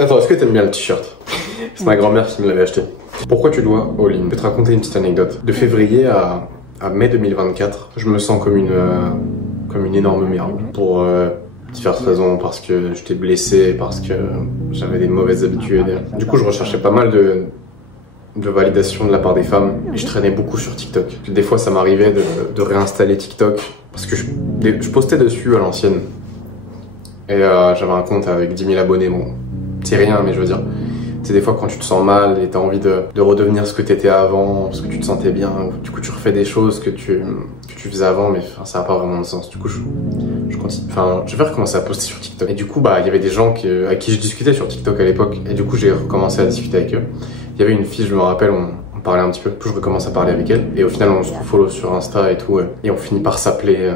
Attends, est-ce que t'aimes bien le t-shirt? C'est ma grand-mère qui me l'avait acheté. Pourquoi tu dois all-in? Je vais te raconter une petite anecdote. De février à mai 2024, je me sens comme une énorme merde. Pour diverses raisons, parce que j'étais blessé, parce que j'avais des mauvaises habitudes. Du coup, je recherchais pas mal de validation de la part des femmes et je traînais beaucoup sur TikTok. Des fois, ça m'arrivait de réinstaller TikTok parce que je postais dessus à l'ancienne. Et j'avais un compte avec 10 000 abonnés, bon, c'est rien, mais je veux dire, c'est des fois quand tu te sens mal et t'as envie de redevenir ce que t'étais avant, parce que tu te sentais bien, du coup tu refais des choses que tu faisais avant, mais ça n'a pas vraiment de sens. Du coup, je continue, je vais recommencer à poster sur TikTok. Et du coup, il y avait des gens à qui je discutais sur TikTok à l'époque, et du coup j'ai recommencé à discuter avec eux. Il y avait une fille, je me rappelle, on parlait un petit peu, je recommence à parler avec elle, et au final on se follow sur Insta et tout, et on finit par s'appeler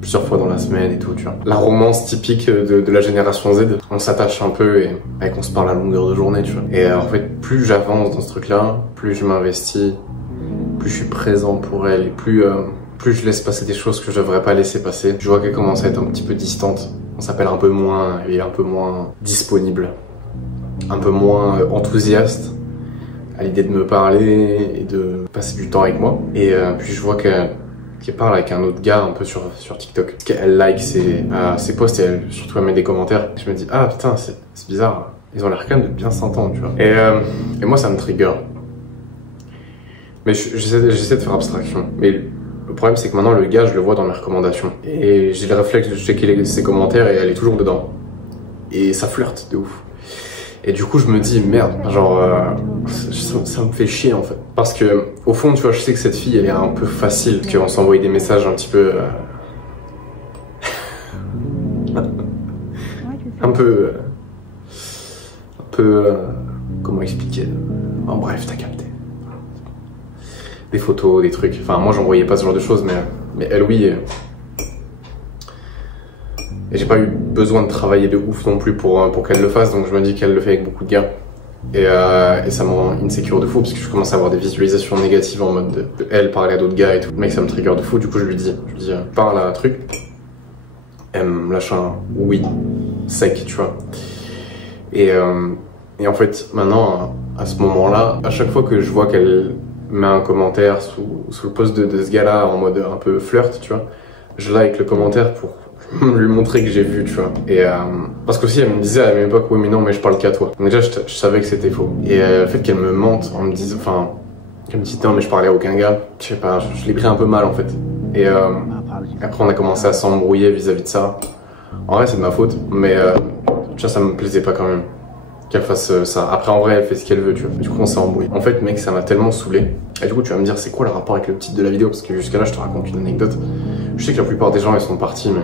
plusieurs fois dans la semaine et tout, tu vois. La romance typique de la génération Z, on s'attache un peu et on se parle à longueur de journée, tu vois. Et en fait, plus j'avance dans ce truc-là, plus je m'investis, plus je suis présent pour elle, et plus je laisse passer des choses que je devrais pas laisser passer. Je vois qu'elle commence à être un petit peu distante, on s'appelle un peu moins, elle est un peu moins disponible, un peu moins enthousiaste à l'idée de me parler et de passer du temps avec moi. Et puis je vois qu'elle parle avec un autre gars un peu sur TikTok. Elle like ses posts et surtout elle met des commentaires. Je me dis, ah putain, c'est bizarre. Ils ont l'air quand même de bien s'entendre, tu vois. Et moi, ça me trigger. Mais j'essaie de faire abstraction. Mais le problème, c'est que maintenant, le gars, je le vois dans mes recommandations. Et j'ai le réflexe de checker ses commentaires et elle est toujours dedans. Et ça flirte de ouf. Et du coup, je me dis, merde, genre, ça me fait chier en fait. Parce que, au fond, tu vois, je sais que cette fille, elle est un peu facile, qu'on s'envoie des messages un petit peu. un peu. Comment expliquer? En bref, t'as capté. Des photos, des trucs. Enfin, moi, j'envoyais pas ce genre de choses, mais elle, oui. Et j'ai pas eu besoin de travailler de ouf non plus pour qu'elle le fasse, donc je me dis qu'elle le fait avec beaucoup de gars. Et ça me rend insécure de fou, parce que je commence à avoir des visualisations négatives en mode de elle parler à d'autres gars et tout. Mec, ça me trigger de fou, du coup je lui dis parle à un truc. Elle me lâche un oui sec, tu vois. Et en fait, maintenant, à ce moment-là, à chaque fois que je vois qu'elle met un commentaire sous le post de ce gars-là en mode un peu flirt, tu vois, je like le commentaire pour lui montrer que j'ai vu, tu vois. Et parce qu'aussi elle me disait à la même époque, oui mais non, mais je parle qu'à toi. Donc déjà je savais que c'était faux. Et le fait qu'elle me mente en me disant, qu'elle me dit non mais je parlais à aucun gars, je sais pas, je l'ai pris un peu mal en fait. Et après on a commencé à s'embrouiller vis-à-vis de ça. En vrai c'est de ma faute, mais tu vois, ça me plaisait pas quand même qu'elle fasse ça. Après en vrai elle fait ce qu'elle veut, tu vois. Du coup on s'est embrouillé. En fait mec, ça m'a tellement saoulé. Et du coup tu vas me dire c'est quoi le rapport avec le titre de la vidéo, parce que jusqu'à là je te raconte une anecdote. Je sais que la plupart des gens ils sont partis, mais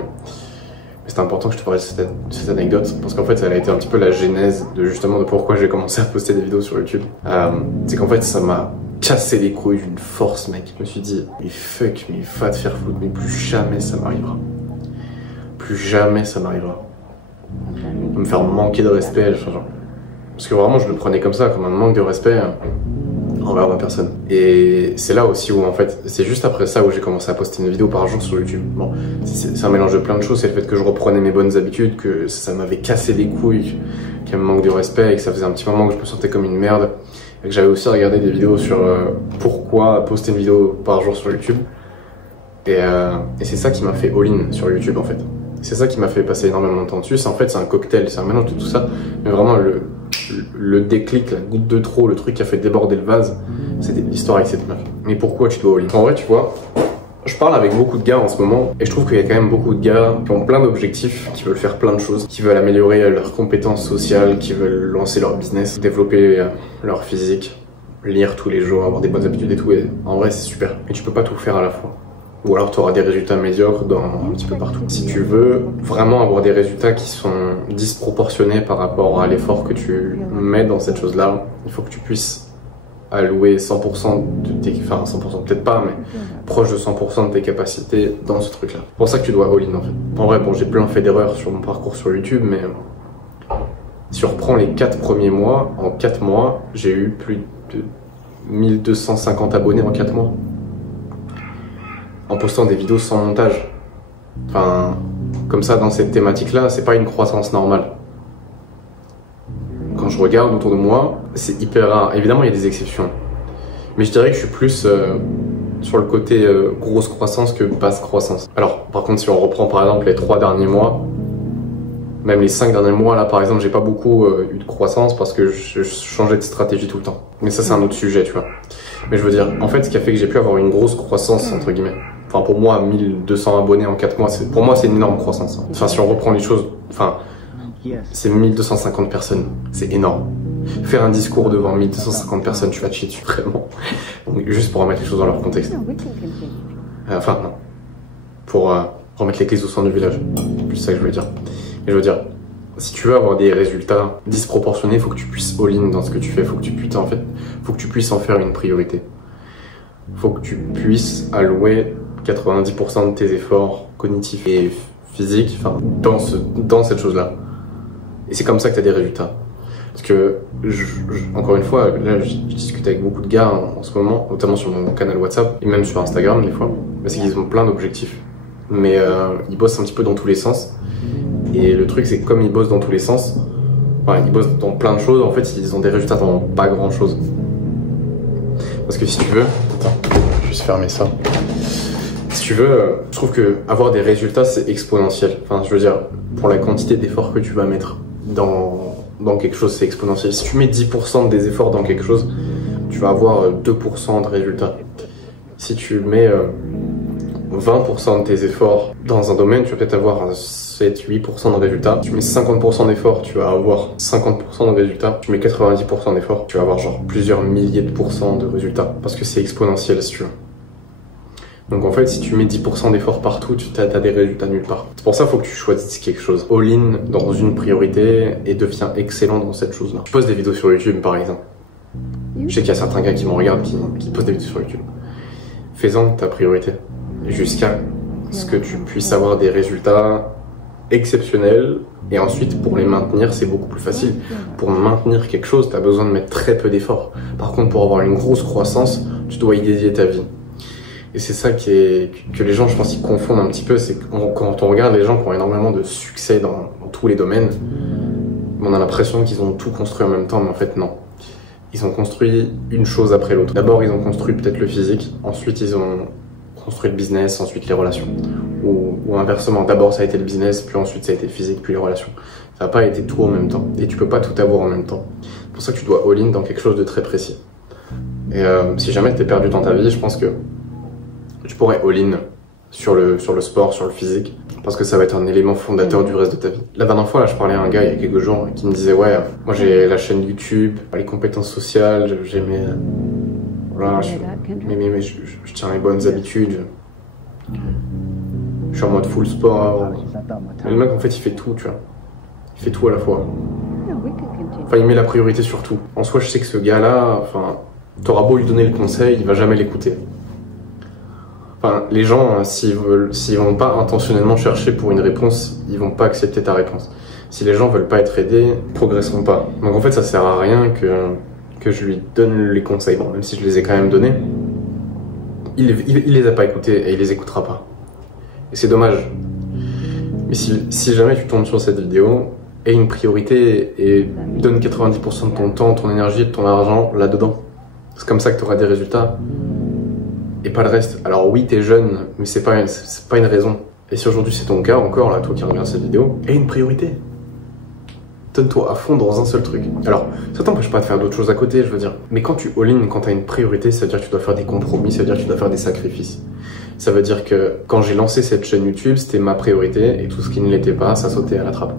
c'est important que je te parle de cette anecdote, parce qu'en fait elle a été un petit peu la genèse de pourquoi j'ai commencé à poster des vidéos sur YouTube. C'est qu'en fait ça m'a cassé les couilles d'une force, mec. Je me suis dit mais fuck, mais va te faire foutre, mais plus jamais ça m'arrivera. Plus jamais ça m'arrivera. Me faire manquer de respect, genre. Parce que vraiment je le prenais comme ça, comme un manque de respect envers ma personne. Et c'est là aussi où en fait, c'est juste après ça où j'ai commencé à poster une vidéo par jour sur YouTube. Bon, c'est un mélange de plein de choses, c'est le fait que je reprenais mes bonnes habitudes, que ça m'avait cassé les couilles, qu'elle me manque de respect et que ça faisait un petit moment que je me sentais comme une merde. Et que j'avais aussi regardé des vidéos sur pourquoi poster une vidéo par jour sur YouTube. Et c'est ça qui m'a fait all-in sur YouTube en fait. C'est ça qui m'a fait passer énormément de temps dessus. En fait, c'est un cocktail, c'est un mélange de tout ça. Mais vraiment, le déclic, la goutte de trop, le truc qui a fait déborder le vase, c'était l'histoire avec cette meuf. Mais pourquoi tu dois all-in? En vrai, tu vois, je parle avec beaucoup de gars en ce moment et je trouve qu'il y a quand même beaucoup de gars qui ont plein d'objectifs, qui veulent faire plein de choses, qui veulent améliorer leurs compétences sociales, qui veulent lancer leur business, développer leur physique, lire tous les jours, avoir des bonnes habitudes et tout. Et en vrai, c'est super. Mais tu peux pas tout faire à la fois. Ou alors tu auras des résultats médiocres un petit peu partout. Si tu veux vraiment avoir des résultats qui sont disproportionnés par rapport à l'effort que tu mets dans cette chose-là, il faut que tu puisses allouer 100% de tes... Enfin 100% peut-être pas, mais proche de 100% de tes capacités dans ce truc-là. C'est pour ça que tu dois all-in en fait. En vrai, bon, j'ai plein fait d'erreurs sur mon parcours sur YouTube, mais si on reprend les 4 premiers mois, en 4 mois, j'ai eu plus de 1250 abonnés en 4 mois. En postant des vidéos sans montage. Enfin, comme ça, dans cette thématique-là, c'est pas une croissance normale. je regarde autour de moi, c'est hyper rare. Évidemment, il y a des exceptions. Mais je dirais que je suis plus sur le côté grosse croissance que basse croissance. Alors, par contre, si on reprend par exemple les 3 derniers mois, même les 5 derniers mois, là par exemple, j'ai pas beaucoup eu de croissance parce que je changeais de stratégie tout le temps. Mais ça, c'est un autre sujet, tu vois. Mais je veux dire, en fait, ce qui a fait que j'ai pu avoir une grosse croissance, entre guillemets. Enfin, pour moi, 1200 abonnés en 4 mois, pour moi, c'est une énorme croissance. Enfin, si on reprend les choses, enfin, c'est 1250 personnes. C'est énorme. Faire un discours devant 1250 personnes, tu vas te chier dessus, vraiment. Donc, juste pour remettre les choses dans leur contexte. Enfin, non. Pour remettre l'église au centre du village. C'est plus ça que je veux dire. Et je veux dire, si tu veux avoir des résultats disproportionnés, il faut que tu puisses all-in dans ce que tu fais. Faut que tu puisses en faire une priorité. Faut que tu puisses allouer 90% de tes efforts cognitifs et physiques, enfin, dans cette chose-là. Et c'est comme ça que tu as des résultats. Parce que, encore une fois, là, je discute avec beaucoup de gars en ce moment, notamment sur mon canal WhatsApp, et même sur Instagram, des fois, parce qu'ils ont plein d'objectifs. Mais ils bossent un petit peu dans tous les sens. Et le truc, c'est que comme ils bossent dans tous les sens, enfin, ils bossent dans plein de choses, en fait, ils ont des résultats dans pas grand-chose. Parce que si tu veux... Attends, je vais juste fermer ça. Si tu veux, je trouve que avoir des résultats, c'est exponentiel. Enfin, je veux dire, pour la quantité d'efforts que tu vas mettre dans quelque chose, c'est exponentiel. Si tu mets 10% des efforts dans quelque chose, tu vas avoir 2% de résultats. Si tu mets 20% de tes efforts dans un domaine, tu vas peut-être avoir 7-8% de résultats. Tu mets 50% d'efforts, tu vas avoir 50% de résultats. Tu mets 90% d'efforts, tu vas avoir genre plusieurs milliers de pourcents de résultats. Parce que c'est exponentiel, si tu veux. Donc en fait, si tu mets 10% d'efforts partout, tu as des résultats nulle part. C'est pour ça qu'il faut que tu choisisses quelque chose. All-in dans une priorité et deviens excellent dans cette chose-là. Je pose des vidéos sur YouTube, par exemple. Je sais qu'il y a certains gars qui me regardent, qui posent des vidéos sur YouTube. Fais-en ta priorité. Jusqu'à ce que tu puisses avoir des résultats exceptionnels. Et ensuite, pour les maintenir, c'est beaucoup plus facile. Pour maintenir quelque chose, tu as besoin de mettre très peu d'efforts. Par contre, pour avoir une grosse croissance, tu dois y dédier ta vie. Et c'est ça que les gens, je pense, ils confondent un petit peu. C'est quand on regarde les gens qui ont énormément de succès dans tous les domaines, on a l'impression qu'ils ont tout construit en même temps, mais en fait, non. Ils ont construit une chose après l'autre. D'abord, ils ont construit peut-être le physique. Ensuite, ils ont construit le business, ensuite les relations. Ou inversement, d'abord ça a été le business, puis ensuite ça a été le physique, puis les relations. Ça n'a pas été tout en même temps. Et tu peux pas tout avoir en même temps. C'est pour ça que tu dois all-in dans quelque chose de très précis. Et si jamais tu es perdu dans ta vie, je pense que tu pourrais all-in sur le sport, sur le physique, parce que ça va être un élément fondateur du reste de ta vie. La dernière fois, là, je parlais à un gars il y a quelques jours qui me disait « Ouais, moi j'ai la chaîne YouTube, les compétences sociales, j'ai mes... Voilà, je tiens les bonnes habitudes. Je suis en mode full sport. » Mais le mec, en fait, il fait tout, tu vois. Il fait tout à la fois. Enfin, il met la priorité sur tout. En soi, je sais que ce gars-là, enfin, t'auras beau lui donner le conseil, il va jamais l'écouter. Enfin, les gens, s'ils vont pas intentionnellement chercher pour une réponse, ils vont pas accepter ta réponse. Si les gens veulent pas être aidés, ils progresseront pas. Donc en fait, ça sert à rien que je lui donne les conseils. Bon, même si je les ai quand même donnés, il les a pas écoutés et il les écoutera pas. Et c'est dommage. Mais si jamais tu tombes sur cette vidéo, aie une priorité et donne 90% de ton temps, ton énergie, de ton argent là-dedans. C'est comme ça que tu auras des résultats. Et pas le reste. Alors oui, t'es jeune, mais c'est pas une raison. Et si aujourd'hui c'est ton cas encore, là, toi qui regardes cette vidéo, aie une priorité. Donne-toi à fond dans un seul truc. Alors, ça t'empêche pas de faire d'autres choses à côté, je veux dire. Mais quand tu all-in, quand t'as une priorité, ça veut dire que tu dois faire des compromis, ça veut dire que tu dois faire des sacrifices. Ça veut dire que quand j'ai lancé cette chaîne YouTube, c'était ma priorité, et tout ce qui ne l'était pas, ça sautait à la trappe.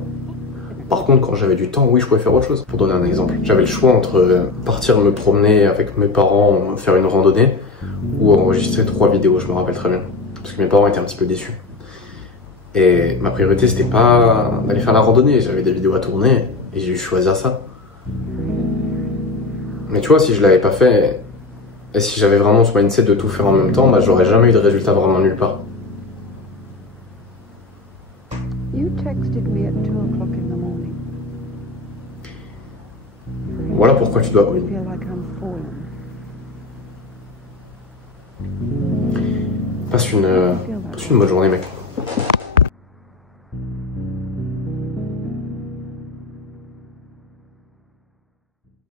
Par contre, quand j'avais du temps, oui, je pouvais faire autre chose. Pour donner un exemple, j'avais le choix entre partir me promener avec mes parents, faire une randonnée, ou enregistrer 3 vidéos, je me rappelle très bien. Parce que mes parents étaient un petit peu déçus. Et ma priorité, c'était pas d'aller faire la randonnée, j'avais des vidéos à tourner, et j'ai dû choisir ça. Mais tu vois, si je l'avais pas fait, et si j'avais vraiment ce mindset de tout faire en même temps, bah j'aurais jamais eu de résultat vraiment nulle part. Voilà pourquoi tu dois all-in. Passe une bonne journée, mec.